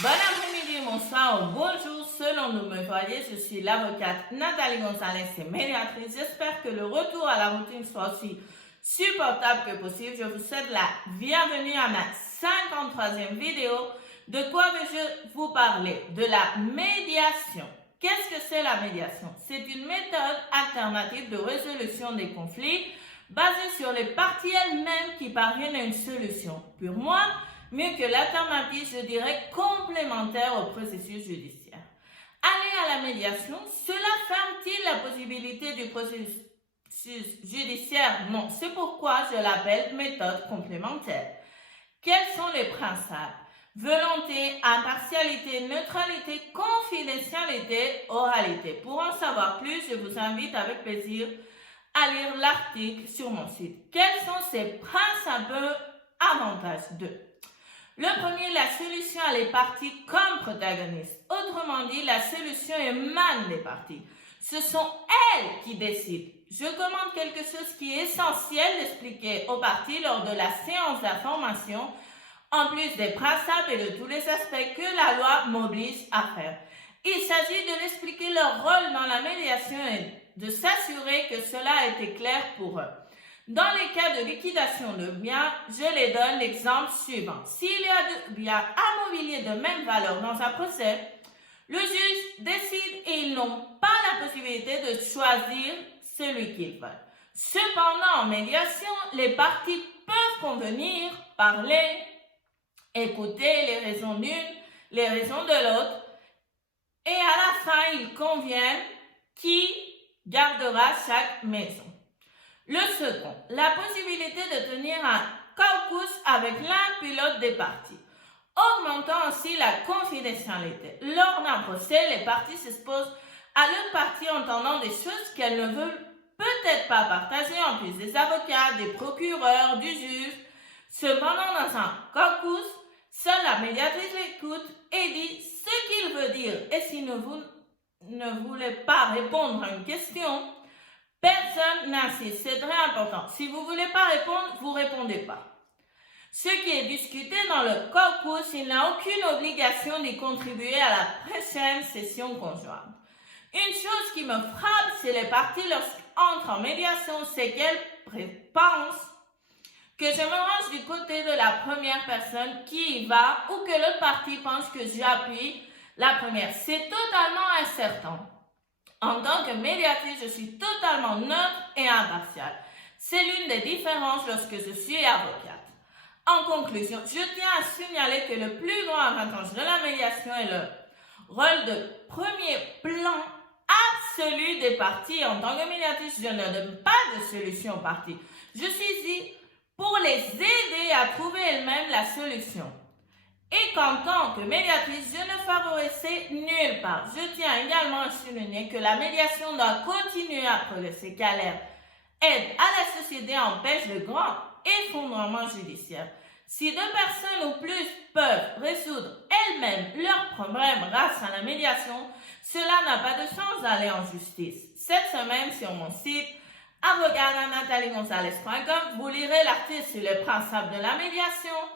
Bon après-midi, bonsoir ou bonjour, selon vous me voyez, je suis l'avocate Nathalie Gonzalez et médiatrice. J'espère que le retour à la routine soit aussi supportable que possible. Je vous souhaite la bienvenue à ma 53e vidéo. De quoi vais-je vous parler? De la médiation. Qu'est-ce que c'est la médiation? C'est une méthode alternative de résolution des conflits basée sur les parties elles-mêmes qui parviennent à une solution. Pour moi, mieux que l'alternative, je dirais complémentaire au processus judiciaire. Aller à la médiation, cela ferme-t-il la possibilité du processus judiciaire? Non, c'est pourquoi je l'appelle méthode complémentaire. Quels sont les principes? Volonté, impartialité, neutralité, confidentialité, oralité. Pour en savoir plus, je vous invite avec plaisir à lire l'article sur mon site. Quels sont ces principaux avantages? Le premier, la solution a les parties comme protagonistes. Autrement dit, la solution émane des parties. Ce sont elles qui décident. Je commande quelque chose qui est essentiel d'expliquer aux parties lors de la séance d'information, en plus des principes et de tous les aspects que la loi m'oblige à faire. Il s'agit de l'expliquer leur rôle dans la médiation et de s'assurer que cela a été clair pour eux. Dans les cas de liquidation de biens, je les donne l'exemple suivant. S'il y a de biens immobiliers de même valeur dans un procès, le juge décide et ils n'ont pas la possibilité de choisir celui qu'ils veulent. Cependant, en médiation, les parties peuvent convenir, parler, écouter les raisons d'une, les raisons de l'autre, et à la fin, ils conviennent qui gardera chaque maison. Le second, la possibilité de tenir un caucus avec l'un puis l'autre des parties, augmentant ainsi la confidentialité. Lors d'un procès, les parties s'exposent à l'autre partie entendant des choses qu'elles ne veulent peut-être pas partager, en plus des avocats, des procureurs, du juge. Cependant, dans un caucus, seule la médiatrice écoute et dit ce qu'il veut dire. Et si vous ne voulez pas répondre à une question, personne n'insiste, c'est très important. Si vous ne voulez pas répondre, vous ne répondez pas. Ce qui est discuté dans le caucus, il n'a aucune obligation d'y contribuer à la prochaine session conjointe. Une chose qui me frappe, c'est les parties lorsqu'elles entrent en médiation, c'est qu'elles pensent que je me range du côté de la première personne qui y va ou que l'autre partie pense que j'appuie la première. C'est totalement incertain. En tant que médiatrice, je suis totalement neutre et impartiale. C'est l'une des différences lorsque je suis avocate. En conclusion, je tiens à signaler que le plus grand avantage de la médiation est le rôle de premier plan absolu des parties. En tant que médiatrice, je ne donne pas de solution aux parties. Je suis ici pour les aider à trouver elles-mêmes la solution. Et qu'en tant que médiatrice, je ne favorisais nulle part. Je tiens également à souligner que la médiation doit continuer à progresser car elle aide à la société à empêcher le grand effondrement judiciaire. Si deux personnes ou plus peuvent résoudre elles-mêmes leurs problèmes grâce à la médiation, cela n'a pas de chance d'aller en justice. Cette semaine, sur mon site avocatanathaliegonzalez.com, vous lirez l'article sur les principes de la médiation.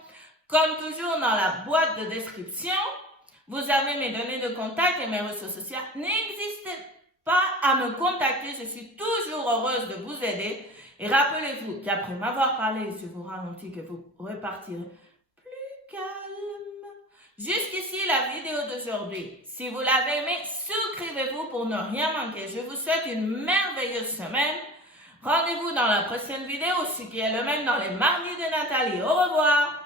Comme toujours dans la boîte de description, vous avez mes données de contact et mes ressources sociales. N'hésitez pas à me contacter, je suis toujours heureuse de vous aider. Et rappelez-vous qu'après m'avoir parlé, je vous ralentis que vous repartirez plus calme. Jusqu'ici la vidéo d'aujourd'hui. Si vous l'avez aimé, souscrivez-vous pour ne rien manquer. Je vous souhaite une merveilleuse semaine. Rendez-vous dans la prochaine vidéo, ce qui est le même dans les mardis de Nathalie. Au revoir.